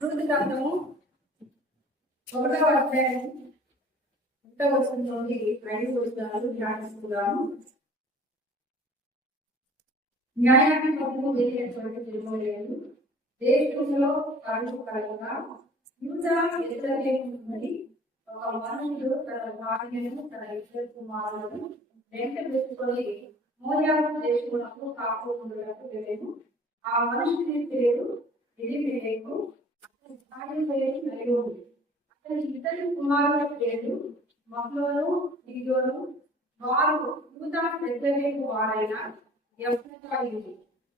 వృద్ధి గ్రంథము ఒకటవ అధ్యాయం ఒకటవ వచనం నుండి ఐదు వచనాలు ధ్యానిస్తున్నాము. న్యాయాధిపతులు వేరేటువంటి తిరుగులేదు దేశంలో కరువు యూదా వ్యతిరేకమని ఒక మనుషుడు తన భార్యను తన ఇద్దరు కుమారులను వెంట పెట్టుకొని చేసుకున్నప్పుడు దేశములకు కాపుకుండుటకు తెలియదు ఆ మనుషుని పేరు ఎలిమెలకు అతని పేరు నయోమి అతని ఇద్దరు కుమారుల పేరు మహ్లోను దిగోను వారు యూదా పెద్దవేపు వారైన ఎవరి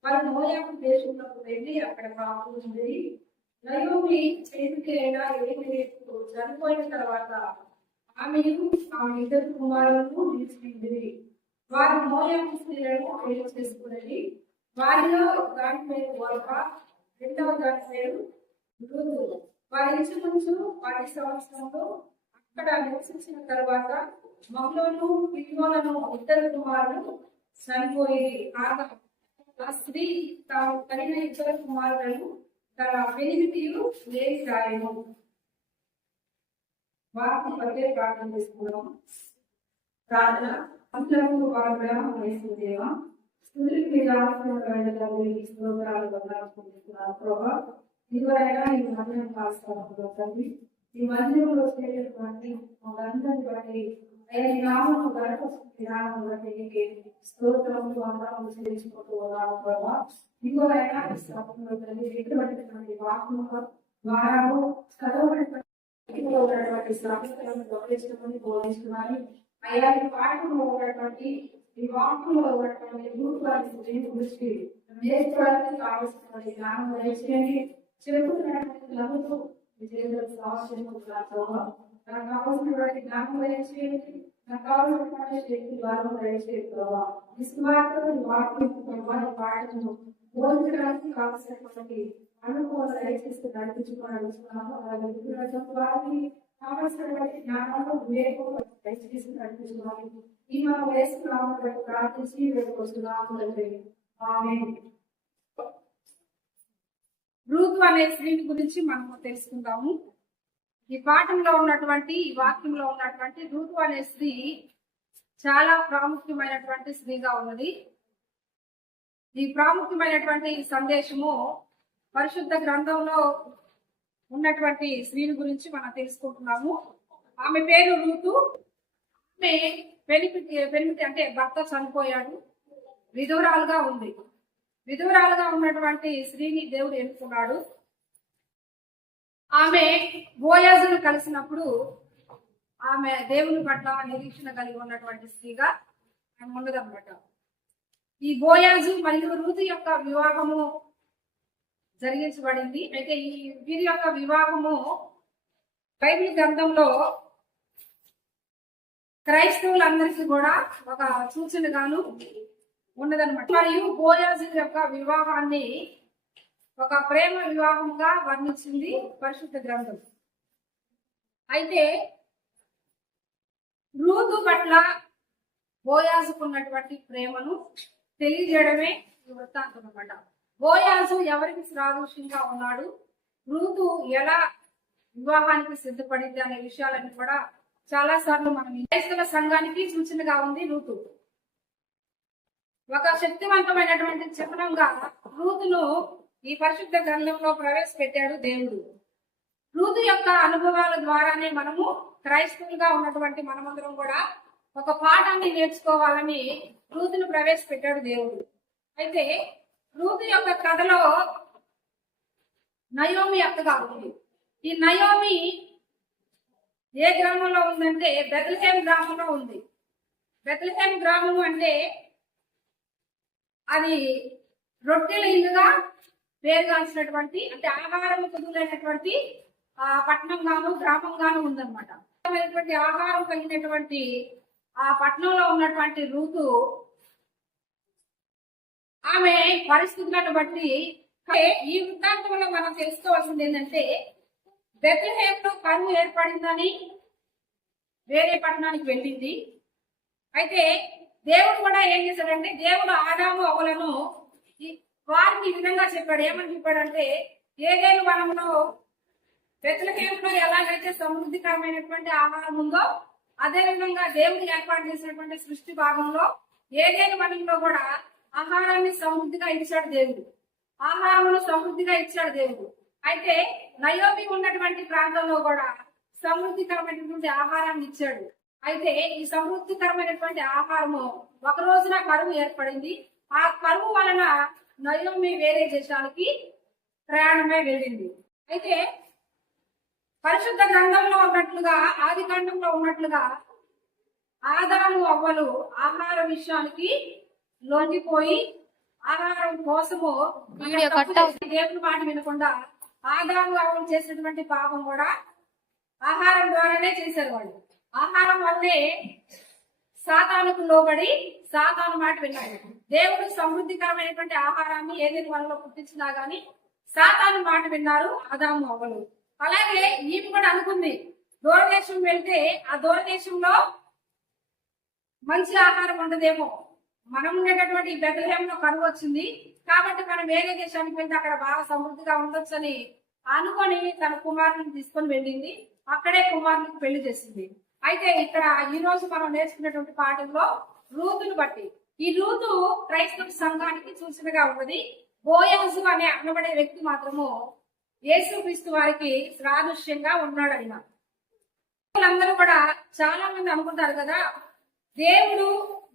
వారు మోయాబు దేశంలోకి వెళ్ళి అక్కడ కాపుకుంది నయోమి చేతికైన ఎలిమెలకు చనిపోయిన తర్వాత ఆమెను ఆమె ఇద్దరు కుమారులను తీసుకుంది వారు మోయాబు స్త్రీలను పెళ్ళి చేసుకున్నది వారిలో దాని పేరు వర్గ రెండవ దాని పేరు వారి ఇంచుమించు వారి సంవత్సరంలో అక్కడ నివసించిన తర్వాత మహిళను పిల్లలను ఇద్దరు కుమారులు చనిపోయి ఆగా ఆ స్త్రీ తాము కలిగిన ఇద్దరు కుమారులను తన పెనిమిటియు లేని రాయను. వారిని మధ్య ప్రార్థన చేసుకున్నాం ప్రార్థన అందరూ వారి గ్రామం వేసుకుందేవా స్థుతులకి రావాల్సిన వేళల్లో ఈ స్తోత్రాలు వందనాలు ఇదివరైనా ఈ మధ్యనం కాస్తాను ఈ మధ్యలో వచ్చేటటువంటి వాళ్ళందరిని బట్టి అయ్యా ఈ నామము గడప విధానం బట్టి నీకు స్తోత్రములు అందరం చెల్లించుకుంటూ ఉన్నాము ప్రభా. ఇదివరైనా ఈ ఎటువంటి వాక్యము ద్వారాము చదవబడినటువంటి సంస్థలను ఉన్నటువంటి బోధిస్తున్నాను అయ్యా ఈ పాఠంలో ఉన్నటువంటి ఈ వాక్యంలో ఉన్నటువంటి గురువు దీని గురించి నేర్చుకోవడానికి కావలసినటువంటి జ్ఞానం దయచేయండి చెప్పుకున్నటువంటి నవ్వుతూ విజయలకు కావాల్సిన నాకు కావాల్సినటువంటి జ్ఞానం దయచేయండి నాకు కావాల్సినటువంటి శక్తి ద్వారా దయచేయండి ప్రభావ విశ్వాసం వాక్యం పాఠము బోధించడానికి కావలసినటువంటి అనుకూల దయచేసి అలాగే వారిని కావలసినటువంటి జ్ఞానాలు వివేకం దయచేసి నడిపించుకోవాలి ఈ వయసు వేసుకున్నాము ప్రార్థించి వేడుకొస్తున్నాము తండ్రి. రూతు అనే స్త్రీని గురించి మనము తెలుసుకుందాము. ఈ పాఠంలో ఉన్నటువంటి ఈ వాక్యంలో ఉన్నటువంటి రూతు అనే స్త్రీ చాలా ప్రాముఖ్యమైనటువంటి స్త్రీగా ఉన్నది. ఈ ప్రాముఖ్యమైనటువంటి సందేశము పరిశుద్ధ గ్రంథంలో ఉన్నటువంటి స్త్రీని గురించి మనం తెలుసుకుంటున్నాము. ఆమె పేరు రూతు. ఆమె పెనిమిటి పెనిమిటి అంటే భర్త చనిపోయాడు. విధురాలుగా ఉంది. విధురాలుగా ఉన్నటువంటి స్త్రీని దేవుడు ఎన్నుకున్నాడు? ఆమె బోయాజును కలిసినప్పుడు ఆమె దేవుని పట్ల నిరీక్షణ కలిగి ఉన్నటువంటి స్త్రీగా ఆమె ఉండదన్నమాట. ఈ బోయాజు మరియు రూతు యొక్క వివాహము జరిగించబడింది. అయితే ఈ వీరి యొక్క వివాహము బైబిల్ గ్రంథంలో క్రైస్తవులందరికీ కూడా ఒక సూచనగాను ఉన్నదన్నమాట. మరియు బోయాజు యొక్క వివాహాన్ని ఒక ప్రేమ వివాహంగా వర్ణించింది పరిశుద్ధ గ్రంథం. అయితే రూతు పట్ల బోయాజుకున్నటువంటి ప్రేమను తెలియజేయడమే ఈ వృత్తాంతం అన్నమాట. బోయాజు ఎవరికి సాదృశ్యంగా ఉన్నాడు? రూతు ఎలా వివాహానికి సిద్ధపడింది అనే విషయాలన్నీ కూడా చాలా సార్లు మనం క్రైస్తవ సంఘానికి సూచనగా ఉంది రూతు. ఒక శక్తివంతమైనటువంటి చిహ్నంగా రూతును ఈ పరిశుద్ధ గ్రంథంలో ప్రవేశపెట్టాడు దేవుడు. రూతు యొక్క అనుభవాల ద్వారానే మనము క్రైస్తవులుగా ఉన్నటువంటి మనమందరం కూడా ఒక పాఠాన్ని నేర్చుకోవాలని రూతును ప్రవేశపెట్టాడు దేవుడు. అయితే రూతు యొక్క కథలో నయోమి అక్కగా ఉంది. ఈ నయోమి ఏ గ్రామంలో ఉందంటే బెతలహేమ్ గ్రామంలో ఉంది. బెతలహేమ్ గ్రామం అంటే అది రొట్టెల ఇల్లుగా పేరుగాల్సినటువంటి అంటే ఆహారం కుదులైనటువంటి ఆ పట్టణం గాను గ్రామం గాను ఉందన్నమాట ఆహారం కలిగినటువంటి ఆ పట్టణంలో ఉన్నటువంటి రూతు ఆమె పరిస్థితులను బట్టి ఈ వృత్తాంతంలో మనం తెలుసుకోవాల్సింది ఏంటంటే బెత్లహేమ్లో కరువు ఏర్పడిందని వేరే పట్టణానికి వెళ్ళింది. అయితే దేవుడు కూడా ఏం చేశాడంటే దేవుడు ఆదాము అవలను ఈ- వారికి ఈ విధంగా చెప్పాడు. ఏమని చెప్పాడంటే ఏదేను వనంలో బెత్లహేములో ఎలాగైతే సమృద్ధికరమైనటువంటి ఆహారం ఉందో అదే విధంగా దేవుడు ఏర్పాటు చేసినటువంటి సృష్టి భాగంలో ఏదైనా వనంలో కూడా ఆహారాన్ని సమృద్ధిగా ఇచ్చాడు దేవుడు. ఆహారమును సమృద్ధిగా ఇచ్చాడు దేవుడు. అయితే నయోబి ఉన్నటువంటి ప్రాంతంలో కూడా సమృద్ధికరమైనటువంటి ఆహారాన్ని ఇచ్చాడు. అయితే ఈ సమృద్ధికరమైనటువంటి ఆహారము ఒక రోజున కరువు ఏర్పడింది. ఆ కరువు వలన నయోమి వేరే దేశానికి ప్రయాణమై వెళ్ళింది. అయితే పరిశుద్ధ గ్రంథంలో ఉన్నట్లుగా ఆది కాండంలో ఉన్నట్లుగా ఆదాము అవ్వలు ఆహార విషయానికి లొంగిపోయి ఆహారం కోసము దేవుని మాట వినకుండా ఆదాము అవ్వలు చేసినటువంటి పాపం కూడా ఆహారం ద్వారానే చేశారు వాళ్ళు. ఆహారం వల్లే సాతానుకు లోబడి సాతాను మాట విన్నాడు. దేవుడు సమృద్ధికరమైనటువంటి ఆహారాన్ని ఏదైనా వల్ల పుట్టించినా గాని సాతాను మాట విన్నారు ఆదాము అవ్వలు. అలాగే ఈమె కూడా అనుకుంది దూరదేశం వెళ్తే ఆ దూరదేశంలో మంచి ఆహారం ఉండదేమో. మనం ఉండేటటువంటి ఈ కరువు వచ్చింది. కాబట్టి మనం వేరే దేశానికి వెళ్తే అక్కడ బాగా సమృద్ధిగా ఉండొచ్చని అనుకొని తన కుమారుని తీసుకొని వెళ్ళింది. అక్కడే కుమారునికి పెళ్ళి చేసింది. అయితే ఇక్కడ ఈ రోజు మనం నేర్చుకున్నటువంటి పాఠంలో రూతును బట్టి. ఈ రూతు క్రైస్తవ సంఘానికి సూచనగా ఉన్నది. బోయాజు అనే అనబడే వ్యక్తి మాత్రము యేసుక్రీస్తు వారికి సాదృశ్యంగా ఉన్నాడు ఆయన అందరూ కూడా చాలా మంది అనుకుంటారు కదా దేవుడు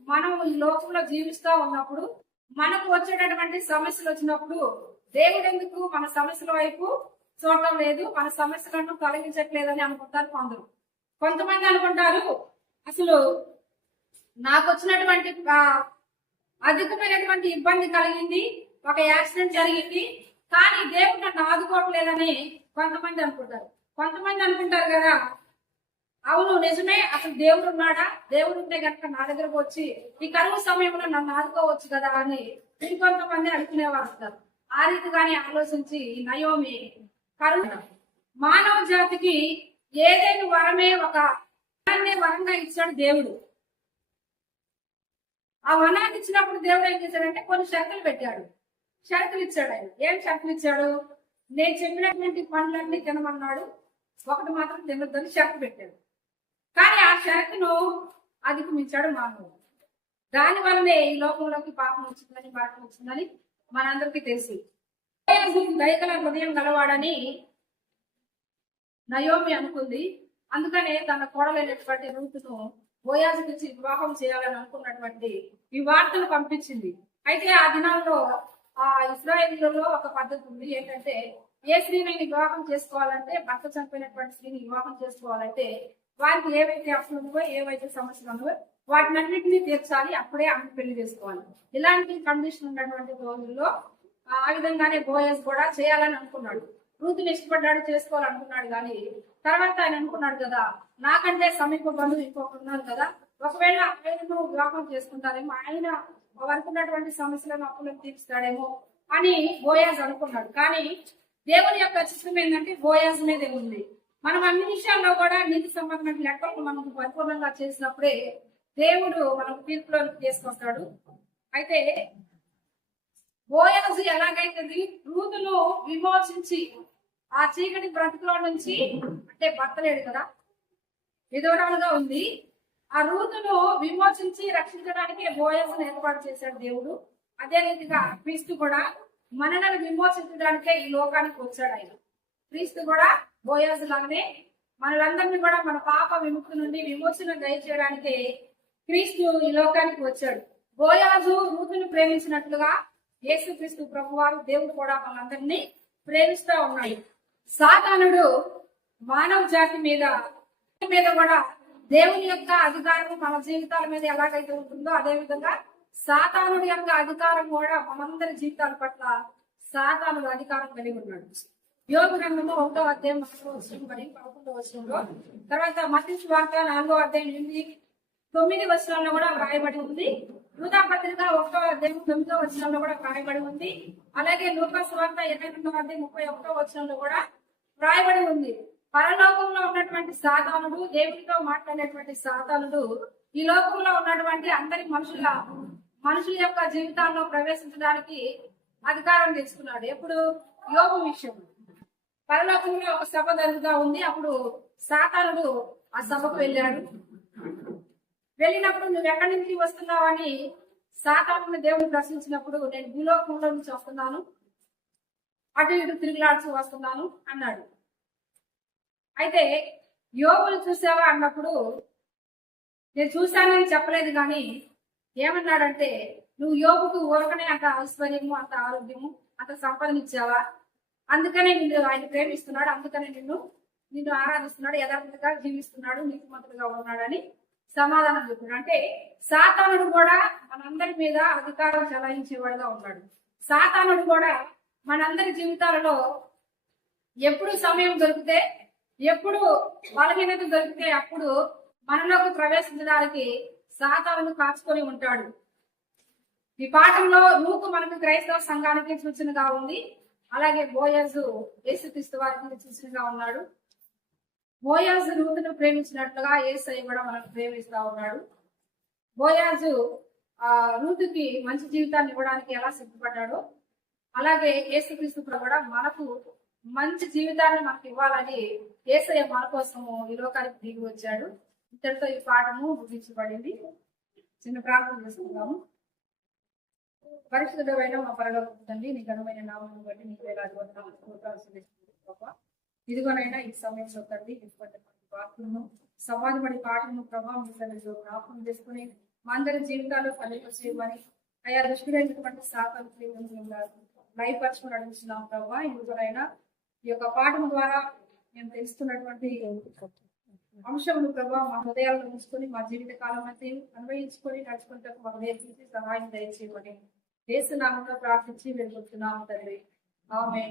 మనం ఈ లోకంలో జీవిస్తూ ఉన్నప్పుడు మనకు వచ్చేటటువంటి సమస్యలు వచ్చినప్పుడు దేవుడు ఎందుకు మన సమస్యల వైపు చూడటం లేదు మన సమస్యలను తొలగించట్లేదని అనుకుంటారు కొందరు. కొంతమంది అనుకుంటారు అసలు నాకు వచ్చినటువంటి అధికమైనటువంటి ఇబ్బంది కలిగింది ఒక యాక్సిడెంట్ జరిగింది కానీ దేవుడు నన్ను ఆదుకోవట్లేదని కొంతమంది అనుకుంటారు. కొంతమంది అనుకుంటారు కదా అవును నిజమే అసలు దేవుడు ఉన్నాడా? దేవుడు ఉంటే కనుక నా దగ్గరకు వచ్చి ఈ కరువు సమయంలో నన్ను ఆదుకోవచ్చు కదా అని ఇంకొంతమంది అనుకునేవారు ఉంటారు. ఆ రీతిగానే ఆలోచించి ఈ నయోమి కరువు మానవ జాతికి ఏదైనా వరమే ఒక వరాన్నే వరంగా ఇచ్చాడు దేవుడు. ఆ వనాన్ని ఇచ్చినప్పుడు దేవుడు ఏం చేశాడంటే కొన్ని షరతులు పెట్టాడు. షరతులు ఇచ్చాడు ఆయన. ఏం షరతులు ఇచ్చాడు? నేను చెప్పినటువంటి పనులన్నీ తినమన్నాడు. ఒకటి మాత్రం తినొద్దని షరతు పెట్టాడు. కానీ ఆ షరతును అధిగమించాడు మానవుడు. దాని వల్లనే ఈ లోకంలోకి పాపం వచ్చిందని పాపం వచ్చిందని మనందరికీ తెలిసి. దయగల హృదయం గలవాడని నయోమి అనుకుంది. అందుకనే తన కోడలైనటువంటి రూతును బోయాజుకి ఇచ్చి వివాహం చేయాలని అనుకున్నటువంటి ఈ వార్తను పంపించింది. అయితే ఆ దినాల్లో ఆ ఇస్రాయేల్లో ఒక పద్ధతి ఉంది. ఏంటంటే ఏ స్త్రీని వివాహం చేసుకోవాలంటే భర్త చనిపోయినటువంటి స్త్రీని వివాహం చేసుకోవాలంటే వారికి ఏవైతే అప్పులు ఉందో ఏవైతే సమస్యలు ఉందో వాటిని అన్నింటినీ తీర్చాలి. అప్పుడే ఆమె పెళ్ళి చేసుకోవాలి. ఇలాంటి కండిషన్ ఉన్నటువంటి రోజుల్లో ఆ విధంగానే బోయస్ కూడా చేయాలని అనుకున్నాడు. రూతుని ఇష్టపడ్డాడు చేసుకోవాలనుకున్నాడు కానీ తర్వాత ఆయన అనుకున్నాడు కదా నాకంటే సమీప బంధువు ఇంకొకరున్నారు కదా ఒకవేళ ఆయనను వివాహం చేసుకుంటారేమో ఆయన వారికి సమస్యలను అప్పులను తీర్చుతాడేమో అని బోయాజ్ అనుకున్నాడు. కానీ దేవుని యొక్క చిత్రం ఏంటంటే బోయాజ్ మీదే ఉంది. మనం అన్ని విషయాల్లో కూడా నీతి సంబంధమైన లెక్కలను మనకు పరిపూర్ణంగా చేసినప్పుడే దేవుడు మనకు తీర్పులో తీసుకొస్తాడు. అయితే బోయాజు ఎలాగైతుంది? రూతును విమోచించి ఆ చీకటి బ్రతుకులో నుంచి అంటే భర్త లేడు కదా విధవరాలుగా ఉంది. ఆ రూతును విమోచించి రక్షించడానికి బోయస్ను ఏర్పాటు చేశాడు దేవుడు. అదే రీతిగా క్రీస్తు కూడా మనలను విమోచించడానికే ఈ లోకానికి వచ్చాడు ఆయన. క్రీస్తు కూడా బోయాజు లాగానే మనలందరినీ కూడా మన పాప విముక్తి నుండి విమోచన దయచేయడానికి క్రీస్తు ఈ లోకానికి వచ్చాడు. బోయాజు రూతుని ప్రేమించినట్లుగా యేసుక్రీస్తు ప్రభువారు దేవుడు కూడా మనందరినీ ప్రేమిస్తా ఉన్నాడు. సాతానుడు మానవ జాతి మీద మీద కూడా దేవుని యొక్క అధికారం మన జీవితాల మీద ఎలాగైతే ఉంటుందో అదే విధంగా సాతానుడి యొక్క అధికారం కూడా మనందరి జీవితాల పట్ల సాతానుడు అధికారం కలిగి ఉన్నాడు. యోగ గ్రంథంలో ఒకటో అధ్యాయం పదకొండో వచనంలో తర్వాత మతి వార్త నాలుగో అధ్యాయం ఎనిమిది తొమ్మిది వచనంలో కూడా వ్రాయబడి ఉంది. యూదా పత్రిక ఒకటో అధ్యాయం తొమ్మిదో వచనంలో కూడా వ్రాయబడి ఉంది. అలాగే లూకాస్ వార్త ఇరవై రెండో అధ్యాయం ముప్పై ఒకటో వచనంలో కూడా వ్రాయబడి ఉంది. పరలోకంలో ఉన్నటువంటి సాతానుడు దేవుడితో మాట్లాడేటువంటి సాతానుడు ఈ లోకంలో ఉన్నటువంటి అందరి మనుషుల మనుషుల యొక్క జీవితాల్లో ప్రవేశించడానికి అధికారం తెచ్చుకున్నాడు. ఎప్పుడు? యోగం విషయం పరలోకంలో ఒక సభ జరుగుతా ఉంది. అప్పుడు సాతానుడు ఆ సభకు వెళ్ళాడు. వెళ్ళినప్పుడు నువ్వు ఎక్కడి నుంచి వస్తున్నావని సాతాను దేవుని ప్రశ్నించినప్పుడు నేను భూలోకంలో నుంచి వస్తున్నాను. అటు ఇటు తిరుగులాడుతూ వస్తున్నాను అన్నాడు. అయితే యోగులు చూసావా అన్నప్పుడు నేను చూశానని చెప్పలేదు కానీ ఏమన్నాడంటే నువ్వు యోగుకు ఊరకనే అంత ఐశ్వర్యము అంత ఆరోగ్యము అంత సంపాదనిచ్చావా? అందుకనే నిన్ను ఆయన ప్రేమిస్తున్నాడు అందుకనే నిన్ను నిన్ను ఆరాధిస్తున్నాడు యథార్థంగా జీవిస్తున్నాడు నీతిమంతుడుగా ఉన్నాడని సమాధానం చెప్పాడు అంటే సాతానుడు కూడా మనందరి మీద అధికారం చలాయించేవాడుగా ఉన్నాడు. సాతానుడు కూడా మనందరి జీవితాలలో ఎప్పుడు సమయం దొరికితే ఎప్పుడు బలహీనత దొరికితే అప్పుడు మనలోకి ప్రవేశించడానికి సాతానుడు కాచుకొని ఉంటాడు. ఈ పాఠంలో రూకు మనకు క్రైస్తవ సంఘానికి సూచనగా ఉంది. అలాగే బోయజు యేసుక్రీస్తు వారికి సూచనగా ఉన్నాడు. బోయాజు రూతును ప్రేమించినట్లుగా ఏసై కూడా మనకు ప్రేమిస్తా ఉన్నాడు. బోయాజు ఆ రూతుకి మంచి జీవితాన్ని ఇవ్వడానికి ఎలా సిద్ధపడ్డాడో అలాగే యేసుక్రీస్తు కూడా మనకు మంచి జీవితాన్ని మనకు ఇవ్వాలని ఏసయ్య మన కోసము ఈ లోకానికి దిగి వచ్చాడు. ఇంతటితో ఈ పాఠము ముగించబడింది. చిన్న ప్రార్థన చేసుకుందాము. పరిశుద్ధమైన మా పరలోక నీ ఘనమైన నామం బట్టి నీకు వేలాది ఇదిగోనైనా ఈ సమయంలో తండ్రి ఎటువంటి వాక్యము సమాజపడి పాటను ప్రభావం జ్ఞాపకం చేసుకుని మా అందరి జీవితాల్లో ఫలింపచేయమని అయా దృష్టిరైనటువంటి సాధన పరచుకుని నడిపిస్తున్నాం ప్రభావ ఇదిగోనైనా ఈ యొక్క పాఠం ద్వారా మేము తెలుస్తున్నటువంటి అంశములు ప్రభావ మా హృదయాలను ఉంచుకొని మా జీవిత కాలం అంతా అన్వయించుకొని నడుచుకుంటే మాకు నేర్పించి సహాయం దయచేయమని వేస్తున్నాము ప్రార్థించి వెళ్ళిపోతున్నాము తండ్రి. ఆమె